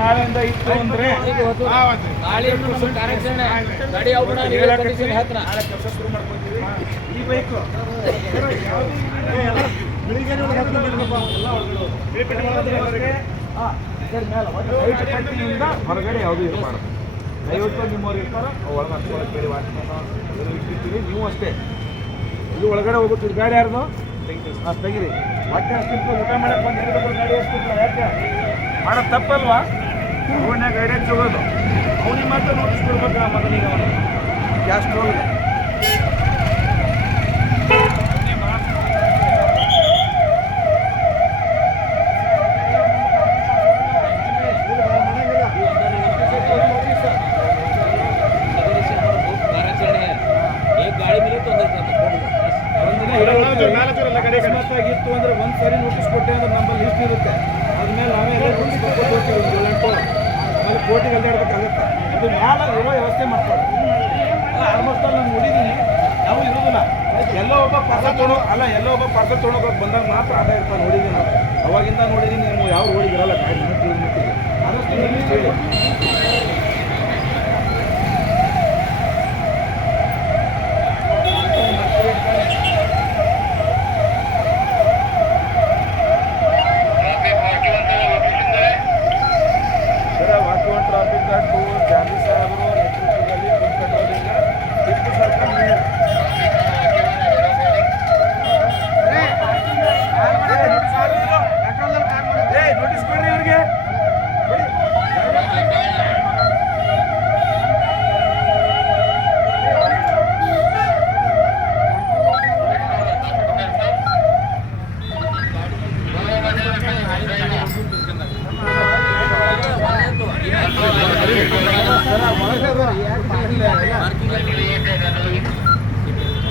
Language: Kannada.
ನಾಳೆಯಿಂದ ಇತ್ತು ಅಂದ್ರೆ ಗಾಡಿ ನಾಳೆ ಕೆಲಸ ಶುರು ಮಾಡ್ಕೊತೀವಿ. ಈ ಬೈಕು ಹೊರಗಡೆ ಯಾವುದು ಇದು ಮಾಡೋದು. ದಯವಿಟ್ಟು ನಿಮ್ಮವ್ರು ಇರ್ತಾರೋ ಒಳಗೆ ಹಚ್ಕೊಳ್ಳೋಕೆ ಬೇರೆ ಇಟ್ಟಿರ್ತೀವಿ. ನೀವು ಅಷ್ಟೇ ಇದು ಒಳಗಡೆ ಹೋಗುತ್ತೀವಿ. ಗಾಡಿ ಯಾರ್ದು ತೆಗೀರಿ. ಹೊಟ್ಟೆ ಹಚ್ಚಿರ್ತೀವಿ, ಊಟ ಮಾಡಕ್ಕೆ ಬಂದು ಹೆಣ್ಮಕ್ಳು ಗಾಡಿ ಹಚ್ತಿರ್ತಾರೆ. ಯಾಕೆ ಮಾಡೋದು ತಪ್ಪಲ್ವಾ? ಅವನ್ನ ಗಾಡಿ ಹಚ್ಚಿ ಹೋಗೋದು. ಅವನಿಗೆ ಮಾತ್ರ ನೋಟಿಸ್ ಕೊಡ್ಬೇಕು. ಆ ಮಗನಿಗೆ ಅವನು ಕ್ಯಾಸ್ಟ್ರೋಲ್ಗೆ ಆಗಿತ್ತು ಅಂದ್ರೆ ಒಂದ್ಸರಿ ನೋಟಿಸ್ ಕೊಟ್ಟೆ ಅಂದ್ರೆ ನಮ್ಮಲ್ಲಿ ಲಿಸ್ಟ್ ಇರುತ್ತೆ. ಅದ್ಮೇಲೆ ನಾವೆಲ್ಲ ನೋಟಿಸ್ ಕೊಟ್ಟು ಹೋಗ್ತೀವಿ. 7 ಗಂಟೆ ಆಮೇಲೆ ಕೋರ್ಟಿಗೆ ಅಲ್ಲಾಡಬೇಕಾಗುತ್ತೆ. ಇದು ಮ್ಯಾಲ ಇರೋ ವ್ಯವಸ್ಥೆ ಮಾಡ್ತಾರೆ. ಆಲ್ಮೋಸ್ಟ್ ಅಲ್ಲಿ ನಾನು ನೋಡಿದ್ದೀನಿ. ಯಾವ ಇರೋದಿಲ್ಲ. ಎಲ್ಲೋ ಒಬ್ಬ ಪಾರ್ಸಲ್ ತೊಗೊಂಡೋಗಿ ಬಂದಾಗ ಮಾತ್ರ ಆಟ ಇರ್ತಾರೆ. ನೋಡಿದ್ದೀನಿ ನಾವು ಅವಾಗಿಂದ ನೋಡಿದ್ದೀನಿ. ನೀವು ಯಾವ ರೋಡಿಗೆ ಇರಲ್ಲ ಗಾಡಿ ತಿಳಿದ್ಬಿಟ್ಟಿದೆ. ಆದಷ್ಟು ಲಿಸ್ಟ್ ಹೇಳಿ. ಟ್ರಾಫಿಕ್ ಆಟು ಗಾಂಧಿ ಸಾಹೇಬರು ನೇತೃತ್ವದಲ್ಲಿ ಕಟ್ಟೋದ್ರಿಂದ ಟಿಪ್ಪು ಸರ್ಕಾರ ನೋಟಿಸ್ ಕೊಡ್ರಿ ಇವ್ರಿಗೆ.